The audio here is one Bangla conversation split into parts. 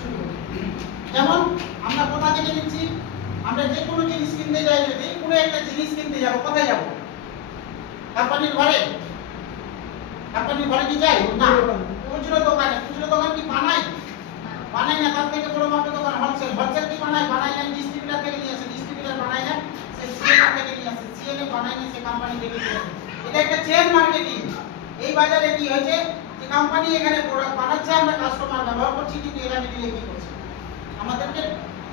শুরু করি। যেমন আমরা কোথা থেকে নিচ্ছি, আমরা যে কোনো জিনিস কিনতে যাই, যদি কোনো একটা জিনিস কিনতে যাবো, কোথায় যাবো? কোম্পানির ঘরে। কোম্পানির ঘরে কি যাই না, খুচরো দোকানে। খুচরো দোকান কি বানায়? বানায় না। তার থেকে বড় মাপের দোকান হোলসেল। হোলসেল কি বানায়? বানায় না। ডিস্ট্রিবিউটর থেকে নিয়ে আসে। ডিস্ট্রিবিউটর বানায় না, সে সিএনএ থেকে নিয়ে আসে। সিএনএ বানায় না, সে কোম্পানি থেকে নিয়ে আসে। এটা একটা চেইন মার্কেটিং। এই বাজারে কি হয়েছে, যে কোম্পানি এখানে প্রোডাক্ট বানাচ্ছে, আমরা কাস্টমার ব্যবহার করছি, কিন্তু এখানে ডিলে কি করছে, আমাদেরকে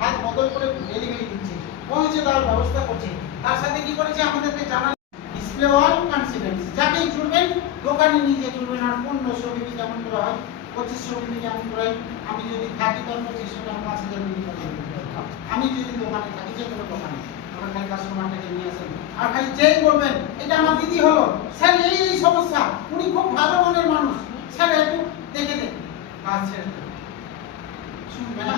হাত বদল করে ডেলিভারি দিচ্ছে, পৌঁছে দেওয়ার ব্যবস্থা করছে। তার সাথে কি করেছে, আমাদেরকে জানা ডিসপ্লে অল কনফিডেন্স। যাকেই জুড়বেন দোকানে নিজে জুড়বেন। আর পণ্য সমিতি যেমন করা হয়, 2500 মিলি যেমন করে, আমি যদি থাকি তার 2500 টাকা 5000 মিলি টাকা। আমি যদি দোকানে থাকি, যে কোনো দোকানে, আমার খালি কাস্টমারটাকে নিয়ে আসেন। আর খালি যেই বলবেন এটা আমার দিদি হলো, স্যার এই এই সমস্যা, উনি খুব ভালো মনের মানুষ, স্যার একটু দেখে দেন, কাজ ছেড়ে দেন। শুনবে না,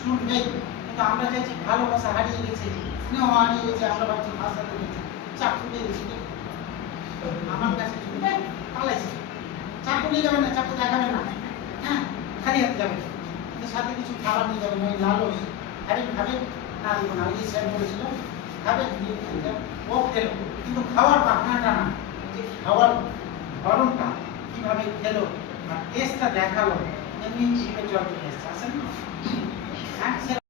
শুনবেই। কিন্তু আমরা চাইছি, ভালোবাসা হারিয়ে গেছে, স্নেহ হারিয়ে গেছে, আমরা ভাবছি ভাষা দিয়েছি, চাকু দিয়ে গেছি। আমার কাছে শুনবে পালাইছে, চাকু নিয়ে যাবে না, চাকু দেখাবে না, হ্যাঁ, খালি হাতে যাবে, সাথে কিছু খাবার নিয়ে যাবে না। ওই লালস, খাবেন না, দিব না। এই স্যার বলেছিল খাবেন, ও খেলো, কিন্তু খাওয়ার পাখনাটা না, যে খাওয়ার ধরনটা কিভাবে খেলো আর টেস্টটা দেখালো, এমনি জিভে জল চলে এসছে। আসেন না, হ্যাঁ।